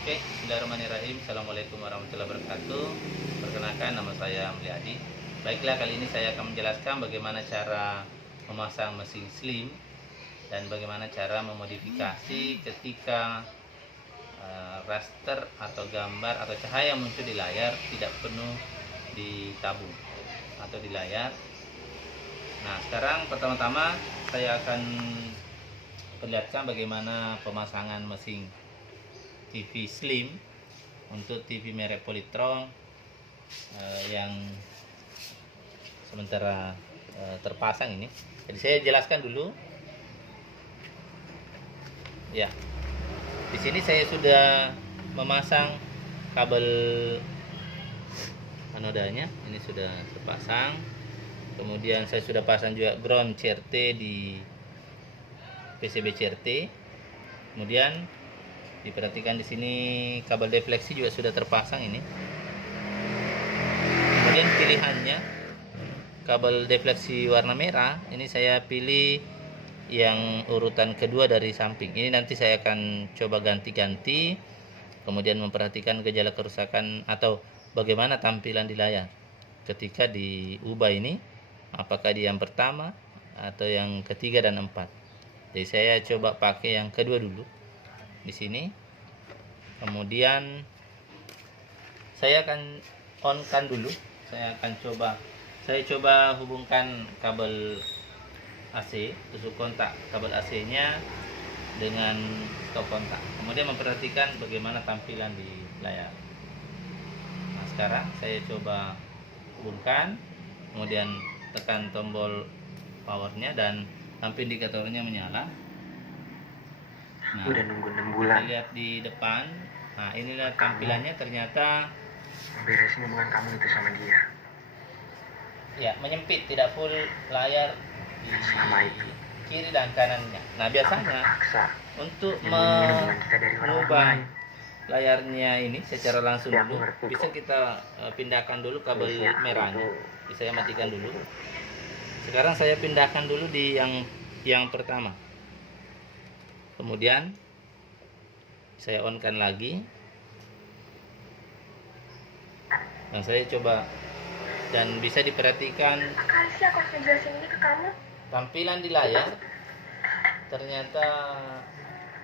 Oke, bismillahirrahmanirrahim. Assalamualaikum warahmatullahi wabarakatuh. Perkenalkan, nama saya Mulyadi. Baiklah, kali ini saya akan menjelaskan bagaimana cara memasang mesin slim dan bagaimana cara memodifikasi ketika raster atau gambar atau cahaya muncul di layar tidak penuh di tabung atau di layar. Nah, sekarang pertama-tama saya akan perlihatkan bagaimana pemasangan mesin TV slim untuk TV merek Polytron yang sementara terpasang ini. Jadi saya jelaskan dulu. Ya, di sini saya sudah memasang kabel anodanya, ini sudah terpasang. Kemudian saya sudah pasang juga ground CRT di PCB CRT. Kemudian diperhatikan di sini kabel defleksi juga sudah terpasang ini. Kemudian pilihannya kabel defleksi warna merah ini saya pilih yang urutan kedua dari samping. Ini nanti saya akan coba ganti-ganti, kemudian memperhatikan gejala kerusakan atau bagaimana tampilan di layar ketika diubah ini, apakah di yang pertama atau yang ketiga dan empat. Jadi saya coba pakai yang kedua dulu di sini. Kemudian saya akan on-kan dulu. Saya coba hubungkan kabel AC, tusuk kontak kabel AC-nya dengan stop kontak. Kemudian memperhatikan bagaimana tampilan di layar. Nah, sekarang saya coba hubungkan, kemudian tekan tombol powernya dan lampu indikatornya menyala. Nah, udah nunggu 6 bulan. Lihat di depan. Nah, inilah tampilannya. Ternyata beresin hubungan kamu itu sama dia. Ya, menyempit, tidak full layar di kiri dan kanannya. Nah, biasanya untuk mengubah layarnya ini secara langsung dulu, bisa kita pindahkan dulu kabel merahnya. Bisa saya matikan dulu. Sekarang saya pindahkan dulu di yang pertama. Kemudian saya on-kan lagi. Nah, saya coba dan bisa diperhatikan tampilan di layar. Ternyata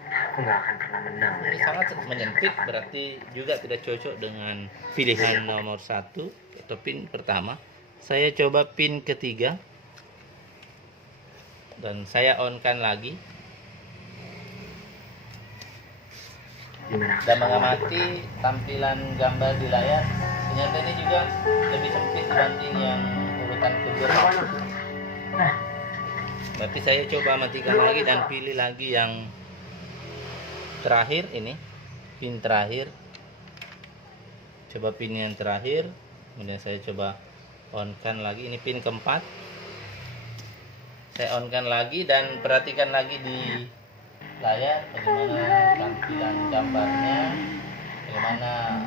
aku nggak akan pernah menang. Ini sangat menyempit, berarti juga tidak cocok dengan pilihan nomor 1 atau pin pertama. Saya coba pin ketiga dan saya on-kan lagi. Dan mengamati tampilan gambar di layar, ternyata ini juga lebih sempit dibanding yang urutan kedua. Berarti saya coba matikan lagi dan pilih lagi yang terakhir ini, pin terakhir. Coba pin yang terakhir, kemudian saya coba on-kan lagi. Ini pin keempat. Saya on-kan lagi dan perhatikan lagi di layar bagaimana tampilan gambarnya, bagaimana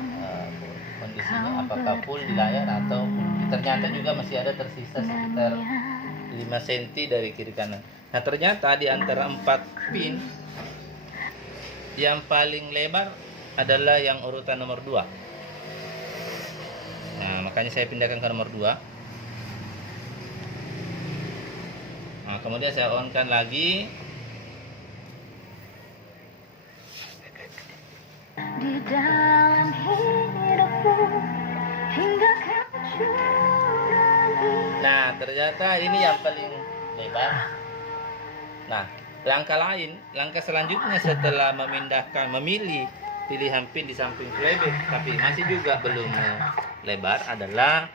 kondisinya, apakah full di layar atau ternyata juga masih ada tersisa sekitar 5 cm dari kiri kanan. Nah, ternyata di antara 4 pin yang paling lebar adalah yang urutan nomor 2. Nah, makanya saya pindahkan ke nomor 2. Nah, kemudian saya on-kan lagi. Di dalam hidupku hingga Nah, ternyata ini yang paling lebar. Nah, langkah selanjutnya setelah memilih pilihan pin di samping playback tapi masih juga belum lebar adalah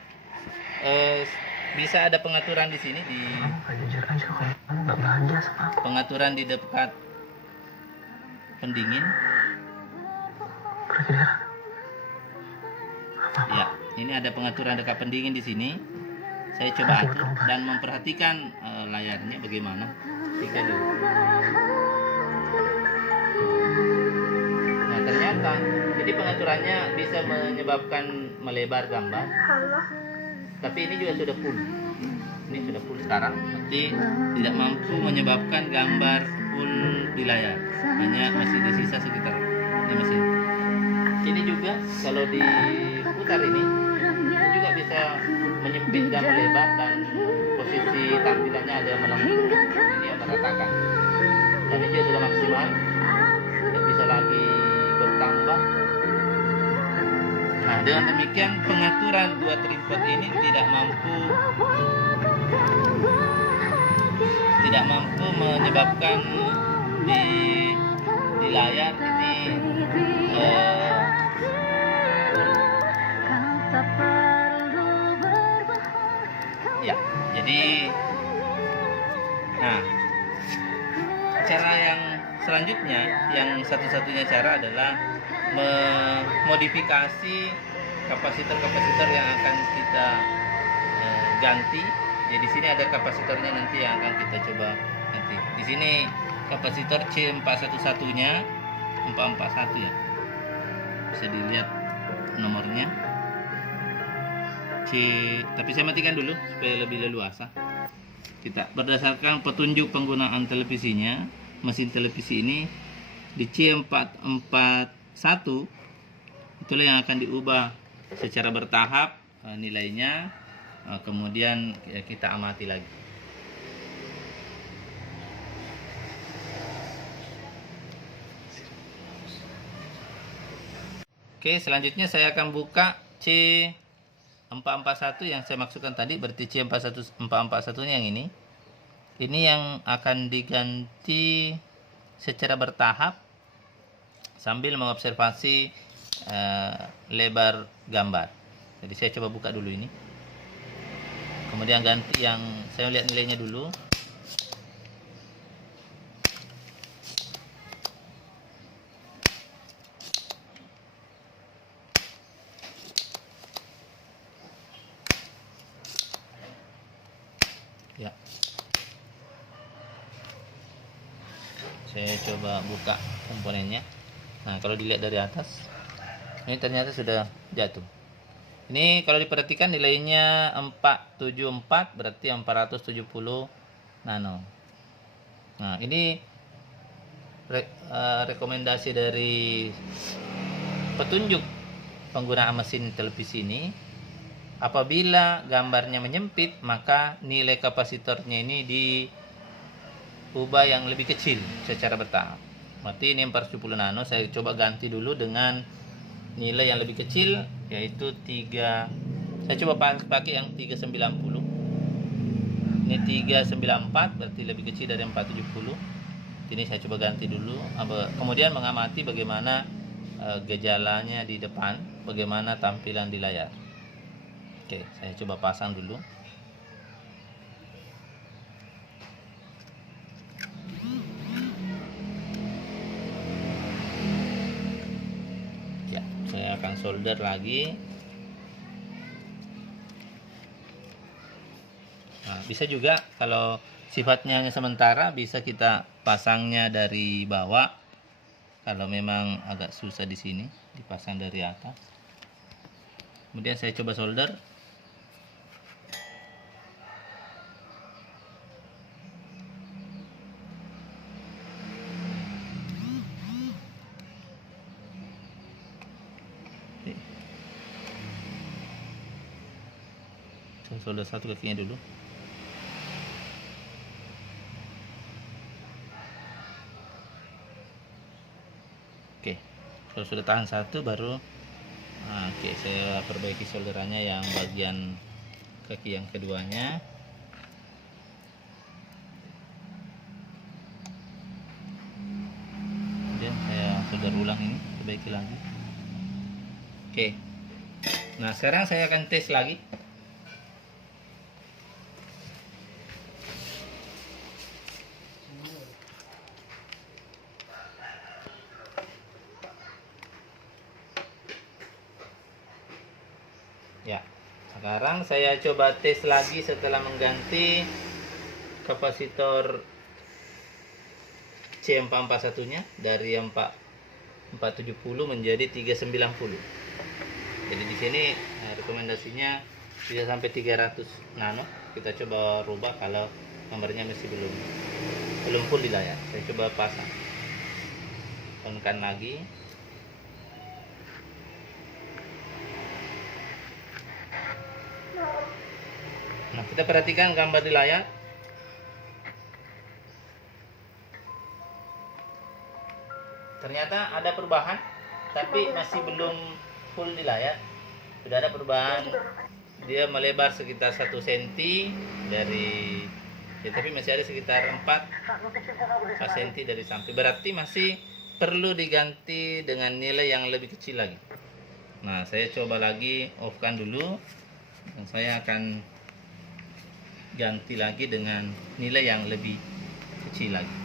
bisa ada pengaturan di sini di pengaturan di dekat pendingin. Ya, ini ada pengaturan dekat pendingin di sini. Saya coba atur dan memperhatikan layarnya bagaimana. Nah, ternyata jadi pengaturannya bisa menyebabkan melebar gambar. Tapi ini juga sudah full. Ini sudah full sekarang. Berarti tidak mampu menyebabkan gambar full di layar. Hanya masih tersisa sekitar 5 cm. kalau diputar ini juga bisa menyempit dan melebar, dan posisi tampilannya ada yang melengkung, ini yang meratakan, dan ini sudah maksimal, tidak bisa lagi bertambah. Nah, dengan demikian pengaturan dua tripod ini tidak mampu menyebabkan di layar ini ya. Jadi nah, cara yang selanjutnya, yang satu-satunya cara adalah memodifikasi kapasitor-kapasitor yang akan kita ganti. Jadi di sini ada kapasitornya nanti yang akan kita coba nanti. Di sini kapasitor C411-nya 441 ya. Bisa dilihat nomornya. Tapi saya matikan dulu supaya lebih leluasa. Kita berdasarkan petunjuk penggunaan televisinya, mesin televisi ini di C441 itulah yang akan diubah secara bertahap nilainya, kemudian kita amati lagi. Oke, selanjutnya saya akan buka C441 yang saya maksudkan tadi, berarti C441 yang ini yang akan diganti secara bertahap sambil mengobservasi lebar gambar. Jadi saya coba buka dulu ini, kemudian ganti yang saya lihat nilainya dulu. Ya, saya coba buka komponennya. Nah, kalau dilihat dari atas, ini ternyata sudah jatuh. Ini kalau diperhatikan nilainya 474, berarti 470 nano. Nah, ini rekomendasi dari petunjuk penggunaan mesin televisi ini. Apabila gambarnya menyempit, maka nilai kapasitornya ini diubah yang lebih kecil secara bertahap. Berarti ini 470 nano, saya coba ganti dulu dengan nilai yang lebih kecil, yaitu 3. Saya coba pakai yang 390. Ini 394, berarti lebih kecil dari 470. Ini saya coba ganti dulu, kemudian mengamati bagaimana gejalanya di depan, bagaimana tampilan di layar. Oke, saya coba pasang dulu. Ya, saya akan solder lagi. Nah, bisa juga kalau sifatnya hanya sementara, bisa kita pasangnya dari bawah. Kalau memang agak susah di sini, dipasang dari atas. Kemudian saya coba solder. Saya solder satu kakinya dulu. Oke, kalau sudah tahan satu baru. Oke, saya perbaiki solderannya yang bagian kaki yang keduanya. Kemudian saya solder ulang ini, perbaiki lagi. Oke. Nah, sekarang saya akan tes lagi. Ya, sekarang saya coba tes lagi setelah mengganti kapasitor C441-nya dari 470 menjadi 390. Jadi di sini rekomendasinya bisa sampai 300 nano. Kita coba rubah kalau nomornya masih belum full di layar. Saya coba pasang. Tekan lagi. Nah, kita perhatikan gambar di layar. Ternyata ada perubahan, tapi masih belum full di layar. Sudah ada perubahan. Dia melebar sekitar 1 cm dari ya, tapi masih ada sekitar 4 cm dari samping. Berarti masih perlu diganti dengan nilai yang lebih kecil lagi. Nah, saya coba lagi off-kan dulu. Dan saya akan ganti lagi dengan nilai yang lebih kecil lagi.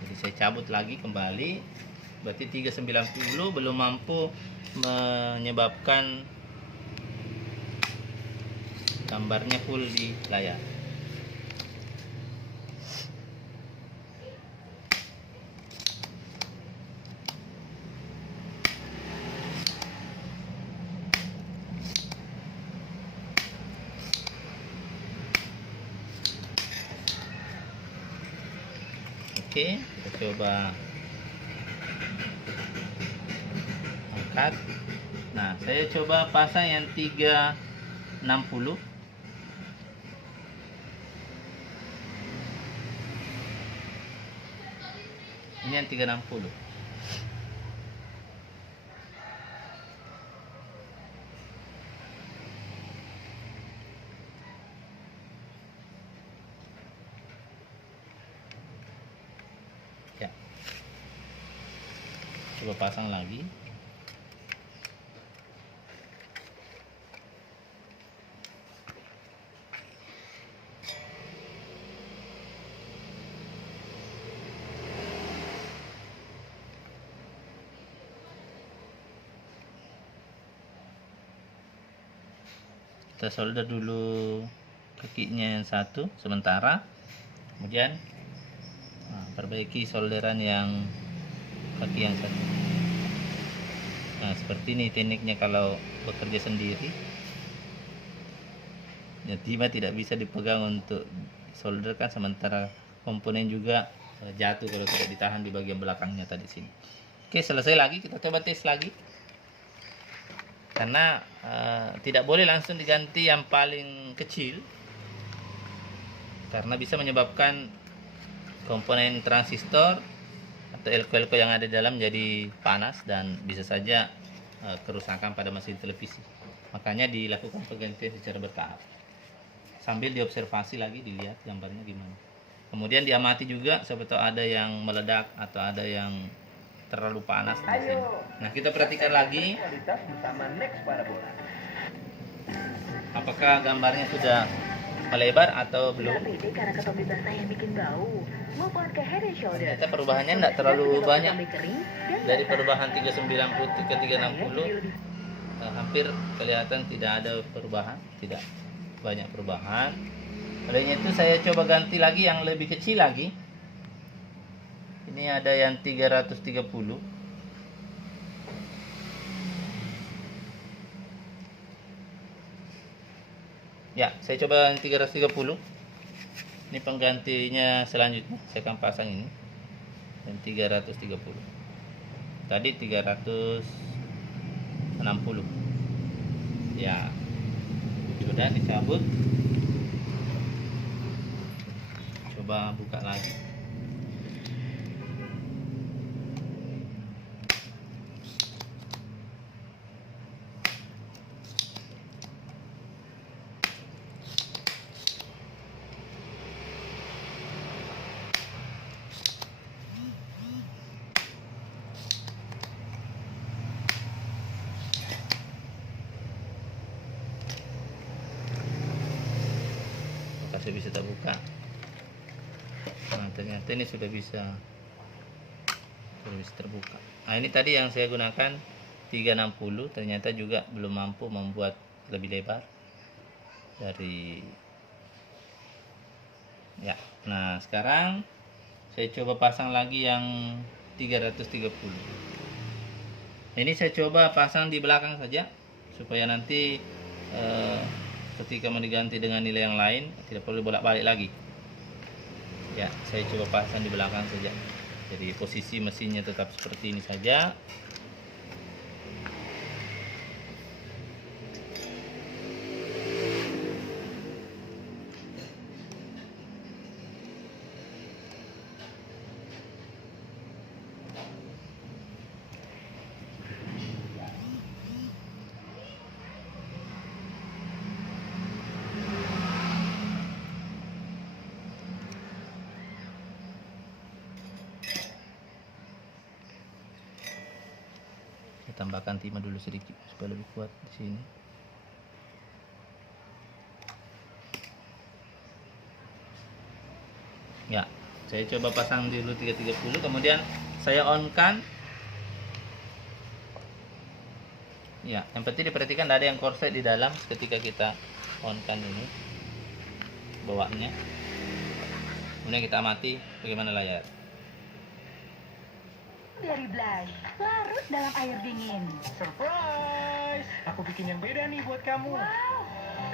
Jadi saya cabut lagi kembali. Berarti 390 belum mampu menyebabkan gambarnya full di layar. Oke, kita coba angkat. Nah, saya coba pasang yang 360. Ini yang 360. Ya. Coba pasang lagi. Kita solder dulu kakinya yang satu sementara, kemudian perbaiki solderan yang kaki yang satu. Nah, seperti ini tekniknya kalau bekerja sendiri. Ya, timah tidak bisa dipegang untuk solder kan, sementara komponen juga jatuh kalau tidak ditahan di bagian belakangnya tadi sini. Oke, selesai lagi, kita coba tes lagi. Karena tidak boleh langsung diganti yang paling kecil, karena bisa menyebabkan komponen transistor atau elko-elko yang ada di dalam jadi panas dan bisa saja kerusakan pada mesin televisi. Makanya dilakukan penggantian secara bertahap, sambil diobservasi lagi, dilihat gambarnya gimana. Kemudian diamati juga siapa tahu ada yang meledak atau ada yang terlalu panas di sini. Nah, kita perhatikan lagi apakah gambarnya sudah melebar atau belum. Ternyata perubahannya tidak terlalu banyak. Dari perubahan 390 ke 360 hampir kelihatan tidak ada perubahan, tidak banyak perubahan. Olehnya itu saya coba ganti lagi yang lebih kecil lagi. Ini ada yang 330. Ya, saya coba yang 330. Ini penggantinya selanjutnya. Saya akan pasang ini. Yang 330. Tadi 360. Ya. Sudah dicabut. Coba buka lagi. Saya bisa terbuka. Nah, ternyata ini sudah bisa terbuka. Nah, ini tadi yang saya gunakan 360, ternyata juga belum mampu membuat lebih lebar dari ya. Nah, sekarang saya coba pasang lagi yang 330. Ini saya coba pasang di belakang saja supaya nanti ketika mau diganti dengan nilai yang lain tidak perlu bolak-balik lagi. Ya, saya coba pasang di belakang saja. Jadi posisi mesinnya tetap seperti ini saja. Saya tambahkan timah dulu sedikit supaya lebih kuat di sini. Ya, saya coba pasang dulu 330, kemudian saya on kan. Ya, yang penting diperhatikan tidak ada yang korset di dalam ketika kita on kan ini bawaannya. Kemudian kita amati bagaimana layar. Dari Blush, larut dalam air dingin. Surprise! Aku bikin yang beda nih buat kamu. Wow.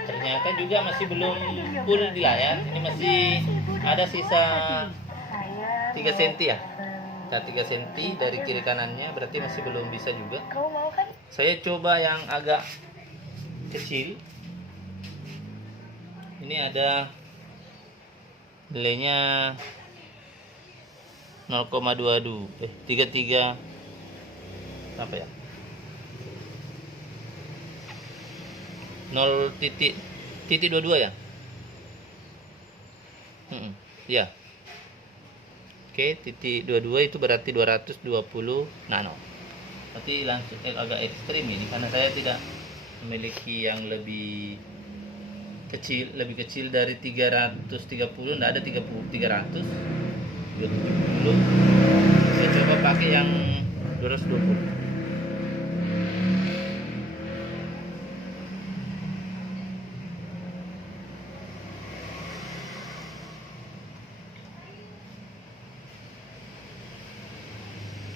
Ternyata juga masih belum full di layar. Ini masih ada sisa 3 cm ya. Nah, 3 cm dari kiri kanannya, berarti masih belum bisa juga. Kamu mau kan? Saya coba yang agak kecil. Ini ada nilainya 0,22 33 apa ya, 0,22 ya. Ya. Oke, titik 22 itu berarti 220 nano. Berarti langsung agak ekstrim ini karena saya tidak memiliki yang lebih kecil dari 330, enggak ada 300 270. Saya coba pakai yang 220.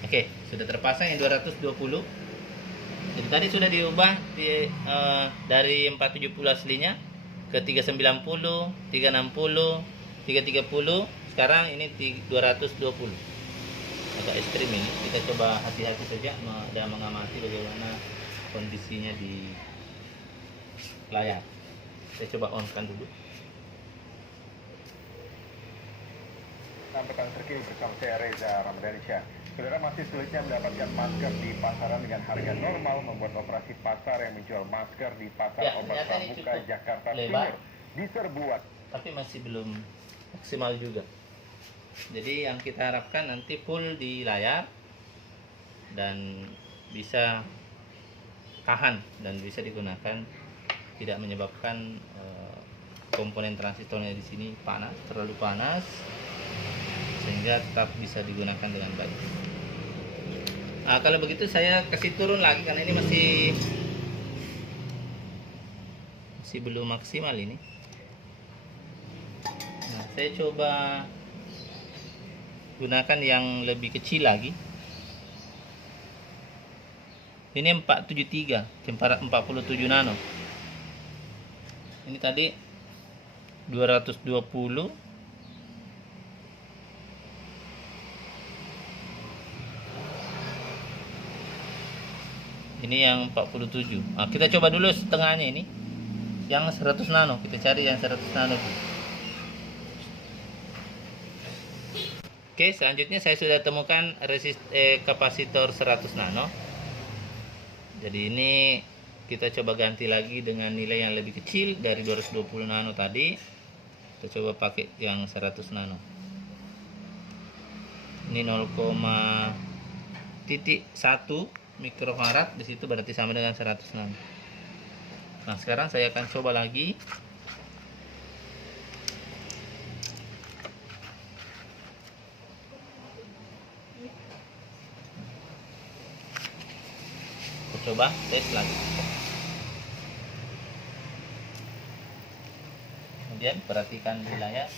Oke, sudah terpasang yang 220. Jadi tadi sudah diubah dari 470 aslinya ke 390, 360, 330. Sekarang ini 220. Agak ekstrim ini. Kita coba hati-hati saja dan mengamati bagaimana kondisinya di layar. Saya coba on kan dulu. Sampaikan terkini bersama saya Reza Ramadhanisya. Saudara, masih sulitnya mendapatkan masker di pasaran dengan harga normal membuat operasi pasar yang menjual masker di pasar Ya, Obat ternyata ini Pramuka cukup Jakarta lebar. Timur diserbuat. Tapi masih belum maksimal juga. Jadi yang kita harapkan nanti full di layar dan bisa tahan dan bisa digunakan, tidak menyebabkan komponen transistornya di sini terlalu panas, sehingga tetap bisa digunakan dengan baik. Nah, kalau begitu saya kasih turun lagi karena ini masih belum maksimal ini. Nah, saya coba gunakan yang lebih kecil lagi. Ini 473, 47 nano. Ini tadi 220. Ini yang 47. Nah, kita coba dulu setengahnya ini. Yang 100 nano, kita cari yang 100 nano dulu. Oke, selanjutnya saya sudah temukan kapasitor 100 nano. Jadi ini kita coba ganti lagi dengan nilai yang lebih kecil dari 220 nano tadi. Kita coba pakai yang 100 nano. Ini 0,1 mikrofarad, di situ berarti sama dengan 100 nano. Nah, sekarang saya akan coba lagi. Coba tes lagi. Kemudian perhatikan di layar.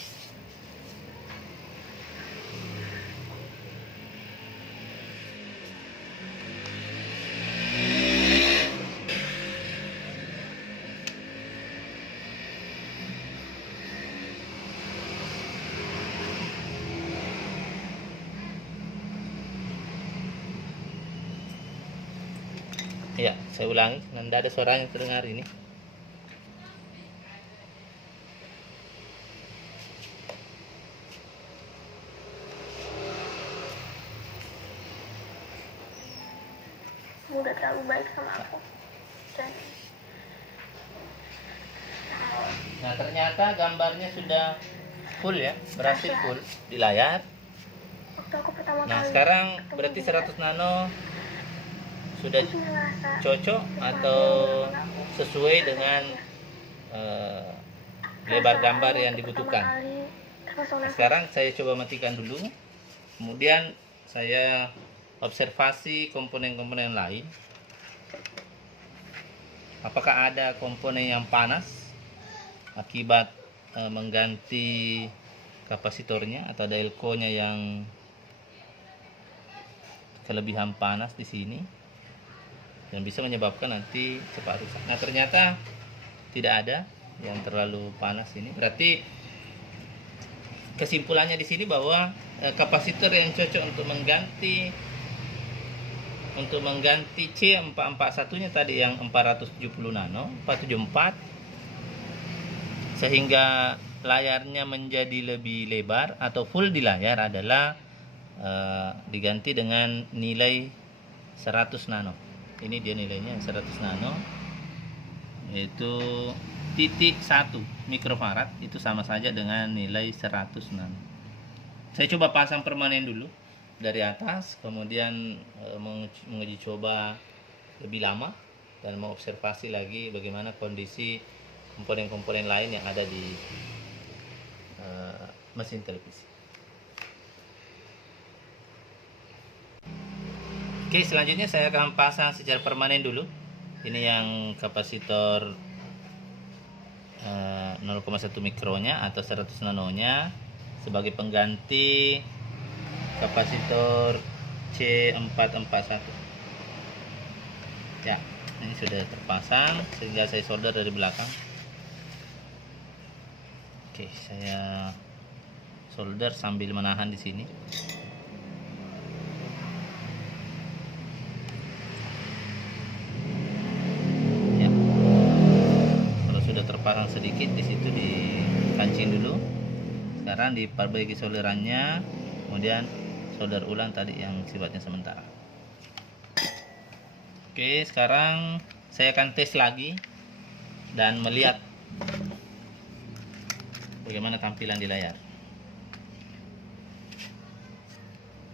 Ya, saya ulangi, tidak ada suara yang terdengar ini. Kamu udah terlalu baik sama aku. Dan Nah, ternyata gambarnya sudah full ya, berhasil full di layar. waktu aku pertama Nah, kali sekarang ketemu berarti dia, 100 nano sudah Aku cuma ngerasa cocok atau sesuai dengan lebar gambar yang dibutuhkan. Nah, sekarang saya coba matikan dulu, kemudian saya observasi komponen-komponen lain. Apakah ada komponen yang panas akibat mengganti kapasitornya, atau ada elko-nya yang kelebihan panas di sini dan bisa menyebabkan nanti cepat rusak. Nah, ternyata tidak ada yang terlalu panas ini. Berarti kesimpulannya di sini bahwa kapasitor yang cocok untuk mengganti C441-nya tadi yang 470 nano, 474, sehingga layarnya menjadi lebih lebar atau full di layar adalah diganti dengan nilai 100 nano. Ini dia nilainya 100 nano, yaitu 0.1 mikrofarad, itu sama saja dengan nilai 100 nano. Saya coba pasang permanen dulu dari atas, kemudian menguji coba lebih lama dan mengobservasi lagi bagaimana kondisi komponen-komponen lain yang ada di mesin televisi. Oke, selanjutnya saya akan pasang secara permanen dulu. Ini yang kapasitor 0,1 mikronya atau 100 nanonya sebagai pengganti kapasitor C441. Ya, ini sudah terpasang, sehingga saya solder dari belakang. Oke, saya solder sambil menahan di sini. Ya, kalau sudah terpasang sedikit di situ dikancing dulu. Sekarang diperbaiki solderannya, kemudian solder ulang tadi yang sifatnya sementara. Oke, sekarang saya akan tes lagi dan melihat bagaimana tampilan di layar.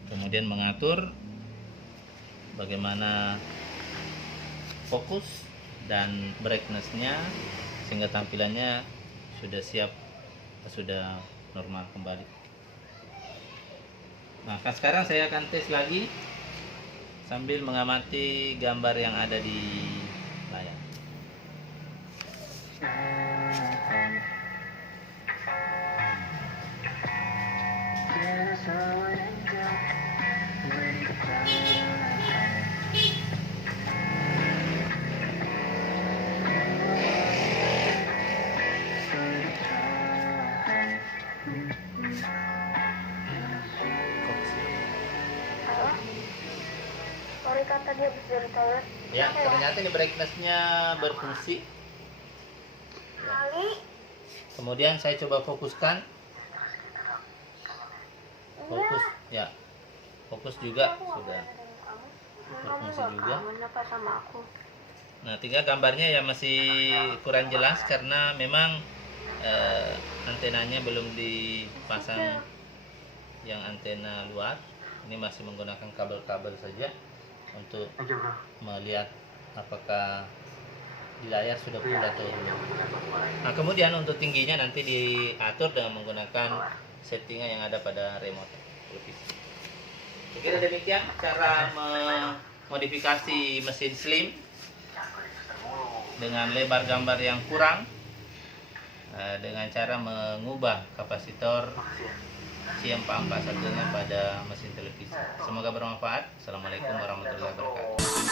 Kemudian mengatur bagaimana fokus dan brightness-nya sehingga tampilannya sudah siap, sudah normal kembali. Nah, sekarang saya akan tes lagi sambil mengamati gambar yang ada di layar. Halo? Sorry Kak, tadi habis dari toilet. Ya, ternyata ini brightness-nya berfungsi. Kali? Kemudian saya coba fokuskan. Fokus, Iya. ya. Fokus juga Aku nggak sudah kangen kamu. berfungsi Kamu nggak juga. kangen apa sama aku? Nah, tinggal gambarnya ya masih kurang jelas karena memang antenanya belum dipasang yang antena luar. Ini masih menggunakan kabel-kabel saja untuk melihat apakah di layar sudah full atau belum. Nah, kemudian untuk tingginya nanti diatur dengan menggunakan settingan yang ada pada remote televisi. Kira demikian cara memodifikasi mesin slim dengan lebar gambar yang kurang dengan cara mengubah kapasitor C441-nya pada mesin televisi. Semoga bermanfaat. Assalamualaikum warahmatullahi wabarakatuh.